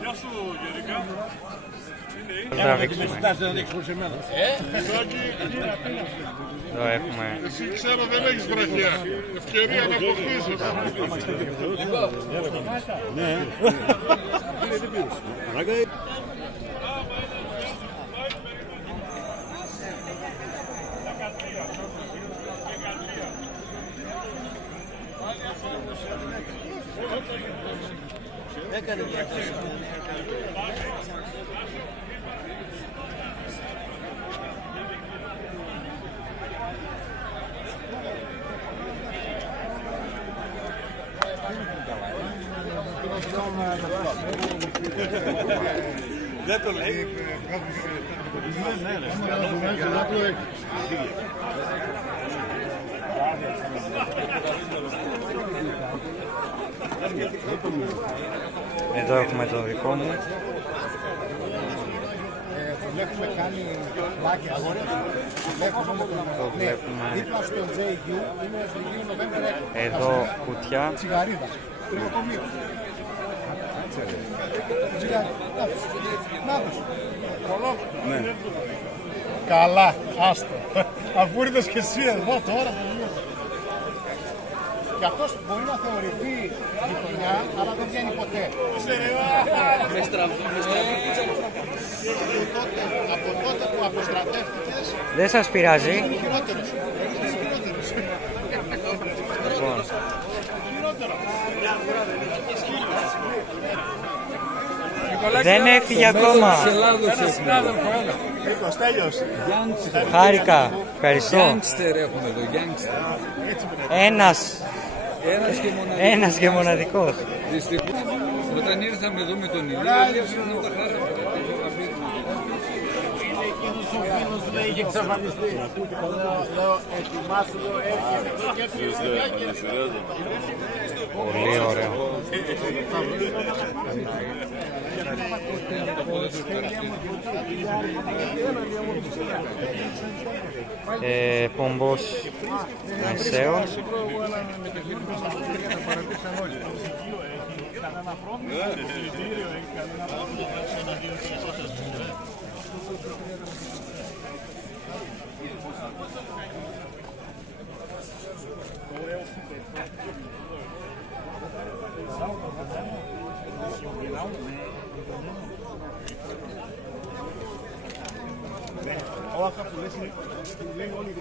Γεια σου, Γερικά. Θα δείξουμε. Εδώ έχουμε. Εσύ ξέρω δεν έχεις βραχιά. Ευκαιρία να αποκτήσεις. Ναι. Έκανε μια θέση. Δεν το λέει. Εδώ έχουμε το δικό μου. Έχουμε κάνει πλάκι αγώνα. Το βλέπουμε. Δίπλα στο JU είναι στο Υγείο Νοβέμβρη. Εδώ κουτιά. Τσιγαρίδα. Τριγοκομείο. Ναι. Καλά, άστο. Αφού ήρθες και εσύ εδώ τώρα. Και αυτός μπορεί να θεωρηθεί γειτονιά, αλλά δεν βγαίνει ποτέ. Με στραβή. Από τότε που αποστρατεύτηκες... Δεν σας πειράζει. Είσαι χειρότερος. Λοιπόν. Δεν έφυγε ακόμα. Χάρηκα. Ευχαριστώ. Γκάνγκστερ έχουμε εδώ, γκάνγκστερ. Ένας και μοναδικός. Δυστυχώς, όταν ήρθαμε εδώ με τον Ηλία, ήρθαμε τα χάρατα. Είχε εξαφανιστεί. Λέω, ετοιμάσου, λέω, έρχεται. Πολύ ωραίο. Πομπός μεσαίων. Όλα αυτά που λένε όλοι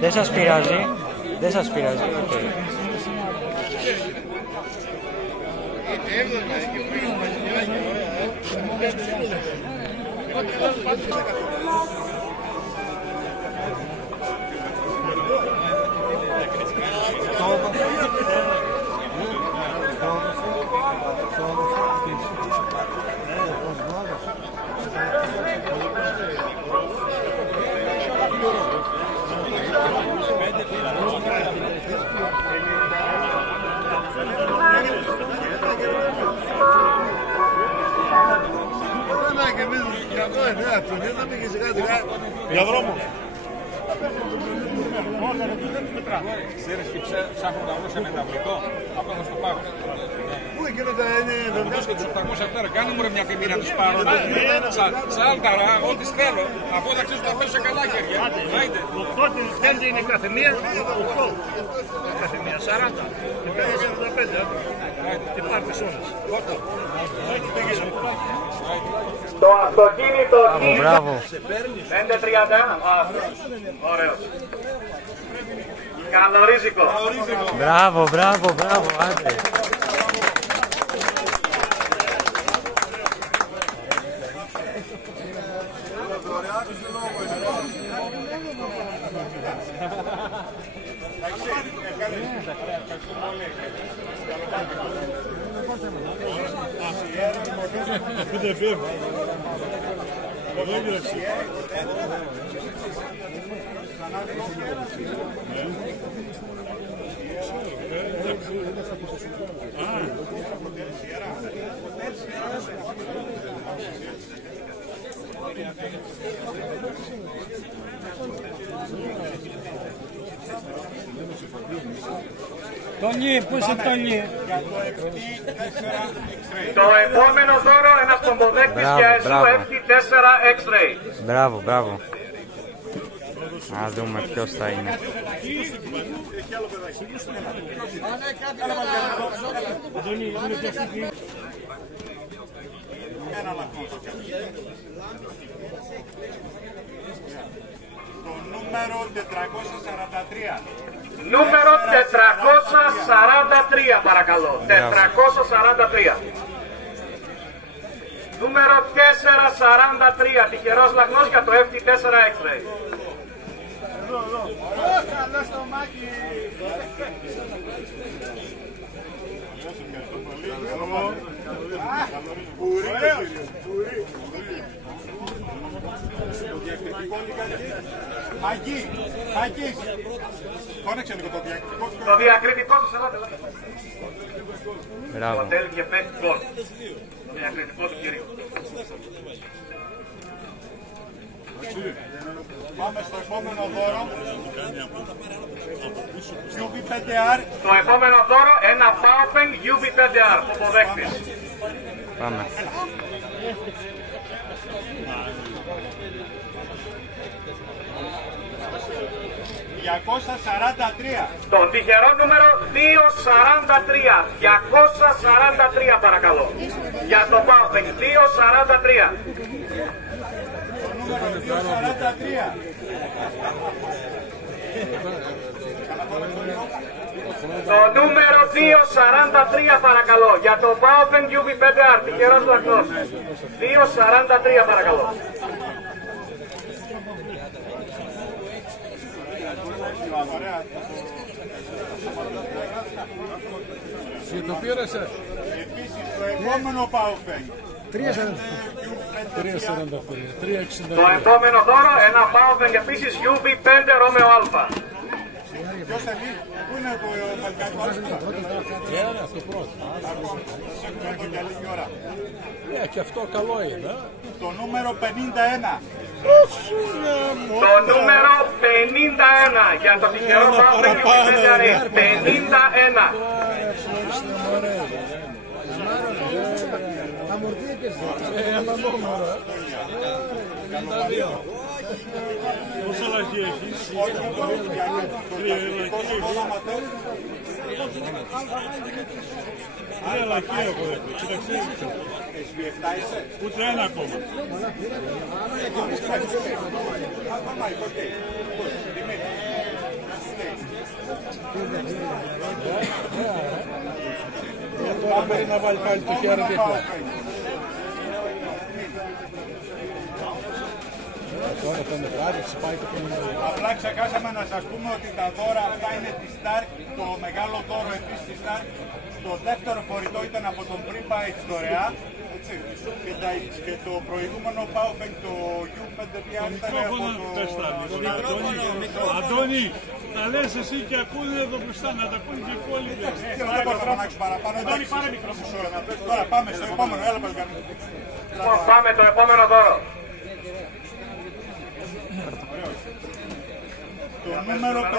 Δεν σας πειράζει. Δεν σας πειράζει. Για δρόμο. Ξέρεις τι ψάχνω να βρω σε ένα αυλικό, αυτό θα στο πάρω. Πού γίνεται, Θα μου δώσω και τους 800 αυτά, κάνε μου ρε μια τιμή να τους πάρω. Σάλταρα, ό,τι θέλω. Από όταν ξέρεις ότι θα φέρω σε καλά χέρια. Άιντε. 8 είναι κάθε μία, 8. Κάθε μία, 40. Και 5, 45. Και πάρτε όλες. Το αυτοκίνητο μπράβο. 5-31. Ωραίος. Καλορίζικο. Μπράβο, μπράβο, μπράβο, άντε. Τόνι, πού είσαι Τόνι? Το επόμενο δώρο, ένας πομποδέκτης για εσού FT4 X-Ray. Μπράβο, μπράβο. Να δούμε ποιος θα είναι. Το νούμερο 443. Νούμερο 443 παρακαλώ. 443. Νούμερο 443. Τυχερός λαγνός για το FT4 X-Ray. Καλό στο μάκι. Μάκη, φώναξε λίγο το διακριτικό. Το διακριτικό σας, ελάτε. Μπράβο. Hotel Quebec Gold. Διακριτικό του κυρίου. Πάμε στο επόμενο δώρο. UV5R. Το επόμενο δώρο, ένα Baofeng UV5R, αποδέκτης. Πάμε. $243. Το τυχερό νούμερο 243. 243 παρακαλώ. Για το Baofeng 243. Νούμερο 243. Το νούμερο 243 παρακαλώ. Για το Baofeng UV5R. Τυχερός λαγνός. 243 παρακαλώ. Το πήρες. Επίσης το επόμενο Baofeng. 3,43. Το επόμενο δώρο, ένα Baofeng επίσης UV5 Romeo Alpha. Ποιος θέλει, πού είναι το Ένα, το πρώτο. για λίγη ώρα. Και αυτό καλό είναι. Το νούμερο 51. Το νούμερο 51 για το τυχερό Baofeng UV5 51. Πόσα λαχεία έχεις? Τρία λαχεία έχω, κοίταξε. Ούτε ένα ακόμα. Τώρα μπορεί να βάλει πάλι το χέρι δίπλα. Τώρα το μετράδειξε, πάει το 50. Απλά ξεχάσαμε να σας πούμε ότι τα δώρα αυτά είναι τη Stark. Το μεγάλο δώρο επίσης τη Stark. Το δεύτερο φορητό ήταν από τον πριν πάει δωρεά. Και το προηγούμενο Baofeng, το U5VR, ήταν από το... Αντώνη, τα λες εσύ και ακούνε εδώ μπροστά, να τα πούνε και οι υπόλοιποι. Δεν μπορώ να φωνάξω παραπάνω. Αντώνη, πάρε μικρόφωνο. Τώρα πάμε στο επόμενο, έλα παιδιά. Πάμε το επόμενο δώρο. Το νούμερο 584.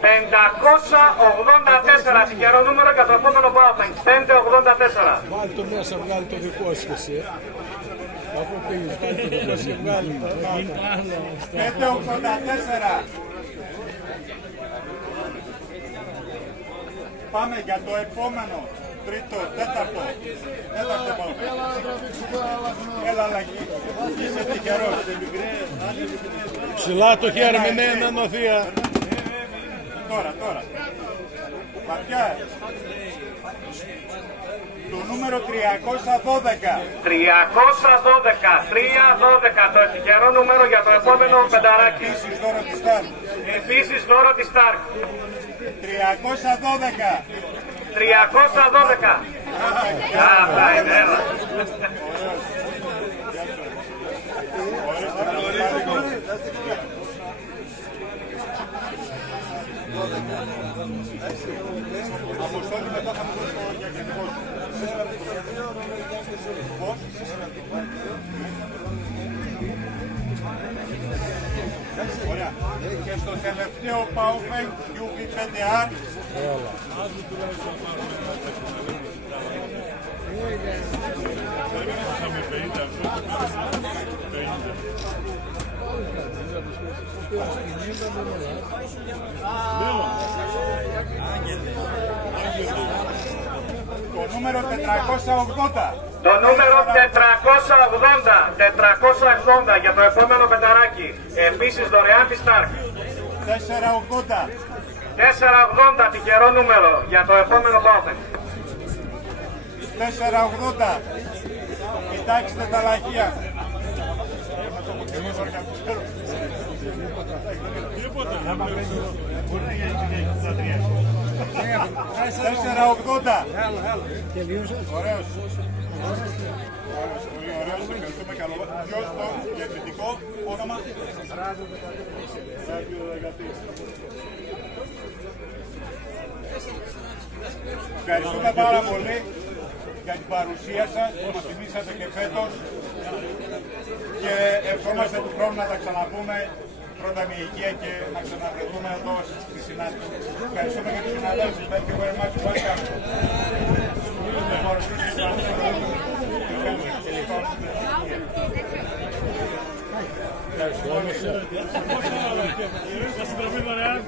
584, τυχερό νούμερο για το επόμενο Baofeng, 584. Βάλει το μέσα, βγάλει το δικό σου εσύ. Αφού πήγες, βάλει το δικό σου και βγάλει το. 584. Πάμε για το επόμενο. τρίτο, τέταρτο πάω. Έλα αλλαγή, είσαι τυχερός. Ψηλά το χέρι, μην είναι ανοθεία. Τώρα. Βαθιά. Το νούμερο 312. 312 το τυχερό νούμερο για το επόμενο πενταράκι. Επίσης δώρο της Σταρκ. 312. Αυτά είναι, έλα. Αποστόλη μετά θα μου δώσει το διακριτικό σου. Πώς? Ωραία. Και στο τελευταίο Powerbank UV5R. Το νούμερο 480. Το νούμερο 480 για το επόμενο πενταράκι. Επίσης δωρεάν της Σταρκ. 480. 480 τυχερό νούμερο για το επόμενο πόφεν. 480. Κοιτάξτε τα λαχεία. 480. Ωραίος. Πολύ ωραίος. Ευχαριστούμε. Καλό. Ποιος το διακριτικό όνομα? Ευχαριστούμε πάρα πολύ για την παρουσία σας που μας θυμήσατε και φέτος και ευχόμαστε του χρόνου να τα ξαναπούμε πρώτα με υγεία και να ξαναβρεθούμε εδώ στη συνάντηση. Ευχαριστούμε και τους συναδέλφους. Thank you very much. Welcome. Θα συντροφή δωρεάν.